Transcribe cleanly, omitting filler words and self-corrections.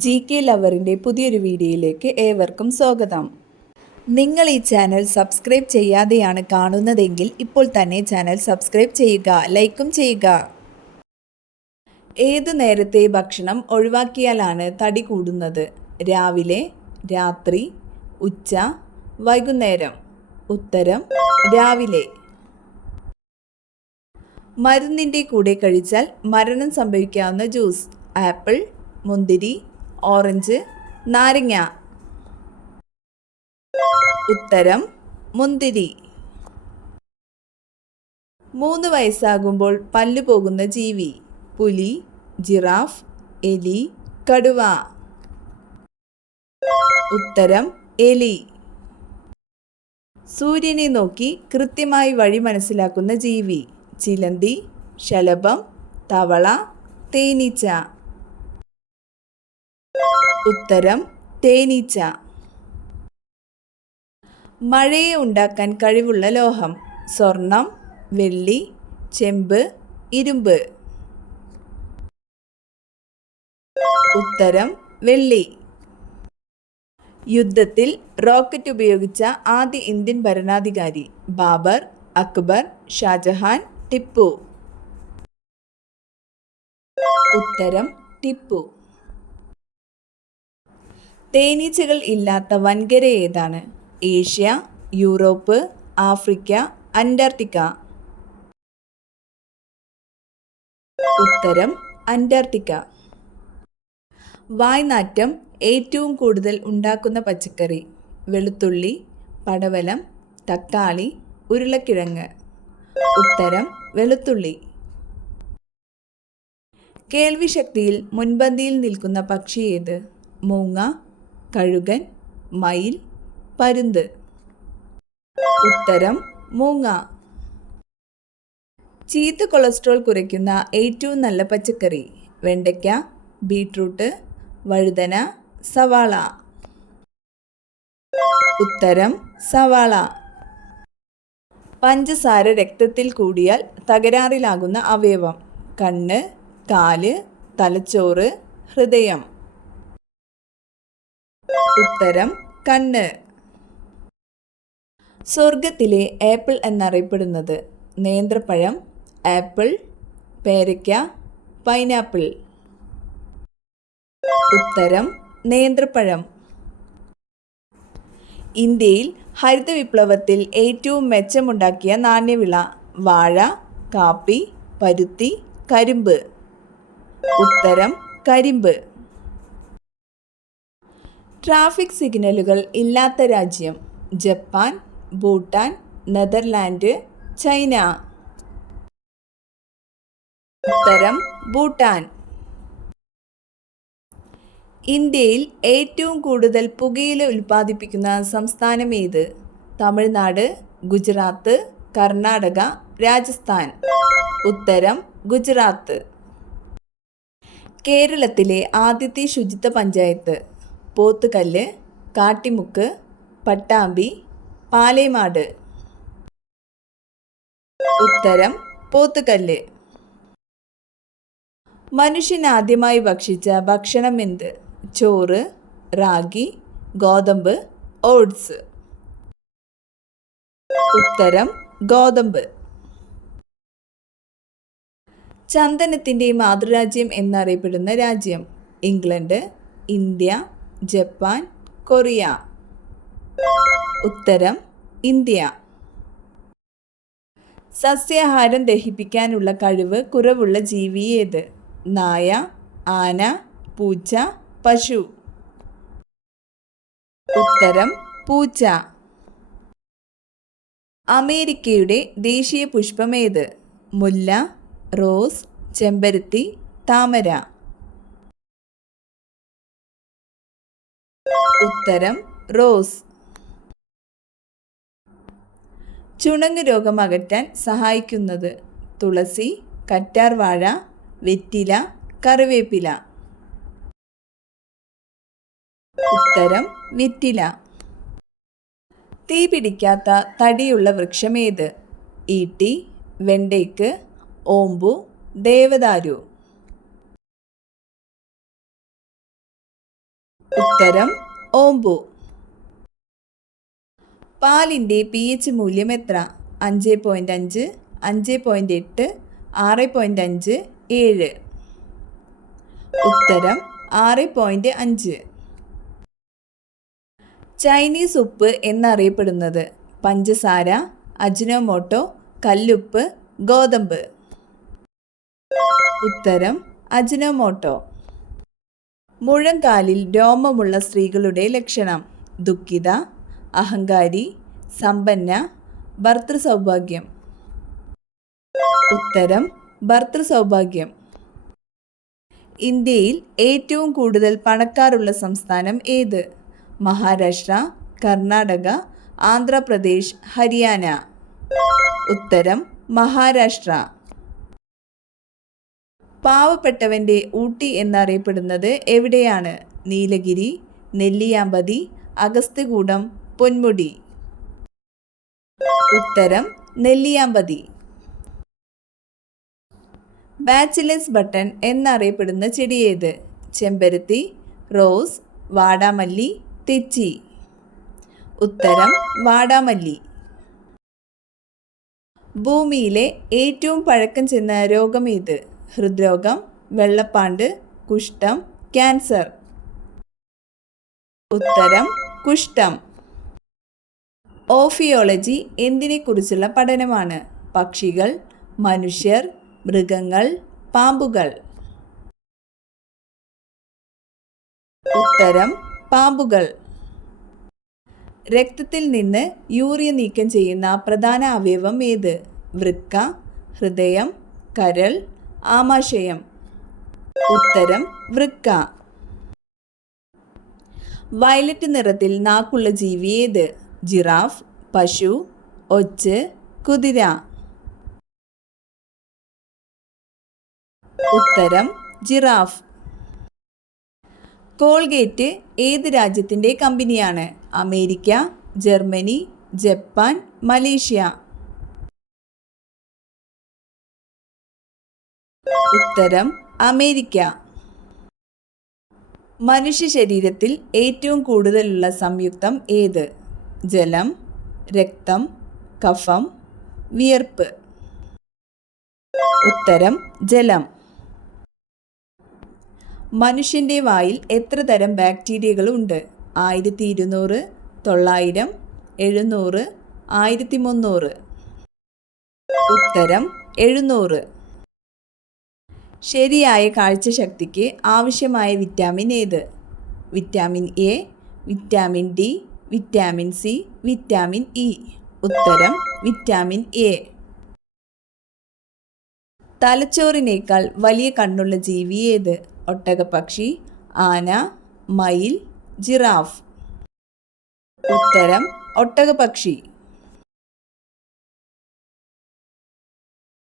GK ലവറിൻ്റെ പുതിയൊരു വീഡിയോയിലേക്ക് ഏവർക്കും സ്വാഗതം. നിങ്ങൾ ഈ ചാനൽ സബ്സ്ക്രൈബ് ചെയ്യാതെയാണ് കാണുന്നതെങ്കിൽ ഇപ്പോൾ തന്നെ ചാനൽ സബ്സ്ക്രൈബ് ചെയ്യുക, ലൈക്കും ചെയ്യുക. ഏതു നേരത്തെ ഭക്ഷണം ഒഴിവാക്കിയാലാണ് തടി കൂടുന്നത്? രാവിലെ, രാത്രി, ഉച്ച, വൈകുന്നേരം? ഉത്തരം രാവിലെ. മരുന്നിൻ്റെ കൂടെ കഴിച്ചാൽ മരണം സംഭവിക്കാവുന്ന ജ്യൂസ്? ആപ്പിൾ, മുന്തിരി, ഓറഞ്ച്, നാരങ്ങ? ഉത്തരം മുന്തിരി. 3 വയസ്സാകുമ്പോൾ പല്ലു പോകുന്ന ജീവി? പുലി, ജിറാഫ്, എലി, കടുവ? ഉത്തരം എലി. സൂര്യനെ നോക്കി കൃത്യമായി വഴി മനസ്സിലാക്കുന്ന ജീവി? ചിലന്തി, ശലഭം, തവള, തേനീച്ച? ഉത്തരം തേനീച്ച. മഴയെ ഉണ്ടാക്കാൻ കഴിവുള്ള ലോഹം? സ്വർണം, വെള്ളി, ചെമ്പ്, ഇരുമ്പ്? ഉത്തരം വെള്ളി. യുദ്ധത്തിൽ റോക്കറ്റ് ഉപയോഗിച്ച ആദ്യ ഇന്ത്യൻ ഭരണാധികാരി? ബാബർ, അക്ബർ, ഷാജഹാൻ, ടിപ്പു? ഉത്തരം ടിപ്പു. തേനീച്ചകൾ ഇല്ലാത്ത വൻകര ഏതാണ്? Asia, Europe, Africa, Antarctica? ഉത്തരം അന്റാർട്ടിക്ക. വായ്നാറ്റം ഏറ്റവും കൂടുതൽ ഉണ്ടാക്കുന്ന പച്ചക്കറി? വെളുത്തുള്ളി, പടവലം, തക്കാളി, ഉരുളക്കിഴങ്ങ്? ഉത്തരം വെളുത്തുള്ളി. കേൾവിശക്തിയിൽ മുൻപന്തിയിൽ നിൽക്കുന്ന പക്ഷി ഏത്? മൂങ്ങ, കഴുകൻ, മയിൽ, പരുന്ത്? ഉത്തരം മൂങ്ങ. ചീത്ത കൊളസ്ട്രോൾ കുറയ്ക്കുന്ന ഏറ്റവും നല്ല പച്ചക്കറി? വെണ്ടയ്ക്ക, ബീട്രൂട്ട്, വഴുതന, സവാള? ഉത്തരം സവാള. പഞ്ചസാര രക്തത്തിൽ കൂടിയാൽ തകരാറിലാകുന്ന അവയവം? കണ്ണ്, കാല്, തലച്ചോറ്, ഹൃദയം? ഉത്തരം കണ്ണ്. സ്വർഗത്തിലെ ആപ്പിൾ എന്നറിയപ്പെടുന്നത്? നേന്ത്രപ്പഴം, ആപ്പിൾ, പേരയ്ക്ക, പൈനാപ്പിൾ? ഉത്തരം നേന്ത്രപ്പഴം. ഇന്ത്യയിൽ ഹരിത വിപ്ലവത്തിൽ ഏറ്റവും മെച്ചമുണ്ടാക്കിയ നാണ്യവിള? വാഴ, കാപ്പി, പരുത്തി, കരിമ്പ്? ഉത്തരം കരിമ്പ്. ട്രാഫിക് സിഗ്നലുകൾ ഇല്ലാത്ത രാജ്യം? Japan, Bhutan, Netherland, China? ഉത്തരം ഭൂട്ടാൻ. ഇന്ത്യയിൽ ഏറ്റവും കൂടുതൽ പുകയില ഉൽപ്പാദിപ്പിക്കുന്ന സംസ്ഥാനം ഏത്? തമിഴ്നാട്, ഗുജറാത്ത്, കർണാടക, രാജസ്ഥാൻ? ഉത്തരം ഗുജറാത്ത്. കേരളത്തിലെ ആദ്യത്തെ ശുചിത്വ പഞ്ചായത്ത്? പോത്തുകല്ല്, കാട്ടിമുക്ക്, പട്ടാമ്പി, പാലേമാട്? ഉത്തരം പോത്തുകല്ല്. മനുഷ്യൻ ആദ്യമായി ഭക്ഷിച്ച ഭക്ഷണം എന്ത്? ചോറ്, റാഗി, ഗോതമ്പ്, ഓട്സ്? ഉത്തരം ഗോതമ്പ്. ചന്ദനത്തിൻ്റെ മാതൃരാജ്യം എന്നറിയപ്പെടുന്ന രാജ്യം? England, India, Japan, Korea? ഉത്തരം ഇന്ത്യ. സസ്യാഹാരം ദഹിപ്പിക്കാനുള്ള കഴിവ് കുറവുള്ള ജീവി ഏത്? നായ, ആന, പൂച്ച, പശു? ഉത്തരം പൂച്ച. അമേരിക്കയുടെ ദേശീയ പുഷ്പം ഏത്? മുല്ല, റോസ്, ചെമ്പരത്തി, താമര? ഉത്തരം റോസ്. ചുണങ്ങ് രോഗം അകറ്റാൻ സഹായിക്കുന്നത്? തുളസി, കറ്റാർവാഴ, വെറ്റില, കറിവേപ്പില? ഉത്തരം വെറ്റില. തീ പിടിക്കാത്ത തടിയുള്ള വൃക്ഷം ഏത്? ഈട്ടി, വെണ്ടേക്ക്, ഓമ്പു, ദേവദാരു? ഉത്തരം ഓമ്പു. പാലിൻ്റെ pH മൂല്യം എത്ര? 5.5, 5.8, 6.5, 7. ഉത്തരം 6.5. ചൈനീസ് ഉപ്പ് എന്നറിയപ്പെടുന്നത് പഞ്ചസാര, അജിനോമോട്ടോ, കല്ലുപ്പ്, ഗോതമ്പ്. ഉത്തരം അജിനോമോട്ടോ. മുഴങ്കാലിൽ രോമമുള്ള സ്ത്രീകളുടെ ലക്ഷണം ദുഃഖിത, അഹങ്കാരി, സമ്പന്ന, ഭർതൃസൗഭാഗ്യം. ഉത്തരം ഭർതൃസൗഭാഗ്യം. ഇന്ത്യയിൽ ഏറ്റവും കൂടുതൽ പണക്കാരുള്ള സംസ്ഥാനം ഏത്? മഹാരാഷ്ട്ര, കർണാടക, ആന്ധ്രാപ്രദേശ്, ഹരിയാന. ഉത്തരം മഹാരാഷ്ട്ര. പാവപ്പെട്ടവൻ്റെ ഊട്ടി എന്നറിയപ്പെടുന്നത് എവിടെയാണ്? നീലഗിരി, നെല്ലിയാമ്പതി, അഗസ്ത്യകൂടം, പൊന്മുടി. ഉത്തരം നെല്ലിയാമ്പതി. ബാച്ചിലേഴ്സ് ബട്ടൺ എന്നറിയപ്പെടുന്ന ചെടി ഏത്? ചെമ്പരത്തി, റോസ്, വാടാമല്ലി, തെച്ചി. ഉത്തരം വാടാമല്ലി. ഭൂമിയിലെ ഏറ്റവും പഴക്കം ചെന്ന രോഗം ഏത്? ഹൃദ്രോഗം, വെള്ളപ്പാണ്ട്, കുഷ്ഠം, ക്യാൻസർ. ഉത്തരം കുഷ്ഠം. ഓഫിയോളജി എന്തിനെക്കുറിച്ചുള്ള പഠനമാണ്? പക്ഷികൾ, മനുഷ്യർ, മൃഗങ്ങൾ, പാമ്പുകൾ. ഉത്തരം പാമ്പുകൾ. രക്തത്തിൽ നിന്ന് യൂറിയ നീക്കം ചെയ്യുന്ന പ്രധാന അവയവം ഏത്? വൃക്ക, ഹൃദയം, കരൾ, ആമാശയം. ഉത്തരം വൃക്ക. വയലറ്റ് നിറത്തിൽ നാക്കുള്ള ജീവി ഏത്? ജിറാഫ്, പശു, ഒച്ച്, കുതിര. ഉത്തരം ജിറാഫ്. കോൾഗേറ്റ് ഏത് രാജ്യത്തിൻ്റെ കമ്പനിയാണ്? America, Germany, Japan, Malaysia. ഉത്തരം അമേരിക്ക. മനുഷ്യ ശരീരത്തിൽ ഏറ്റവും കൂടുതലുള്ള സംയുക്തം ഏത്? ജലം, രക്തം, കഫം, വിയർപ്പ്. ഉത്തരം ജലം. മനുഷ്യൻ്റെ വായിൽ എത്ര തരം ബാക്ടീരിയകൾ ഉണ്ട്? 1200, 900, 700, 1300. ഉത്തരം 700. ശരിയായ കാഴ്ചശക്തിക്ക് ആവശ്യമായ വിറ്റാമിൻ ഏത്? Vitamin A, vitamin D, vitamin C, vitamin E. ഉത്തരം വിറ്റാമിൻ എ. തലച്ചോറിനേക്കാൾ വലിയ കണ്ണുള്ള ജീവി ഏത്? ഒട്ടകപ്പക്ഷി, ആന, മയിൽ, ജിറാഫ്. ഉത്തരം ഒട്ടകപ്പക്ഷി.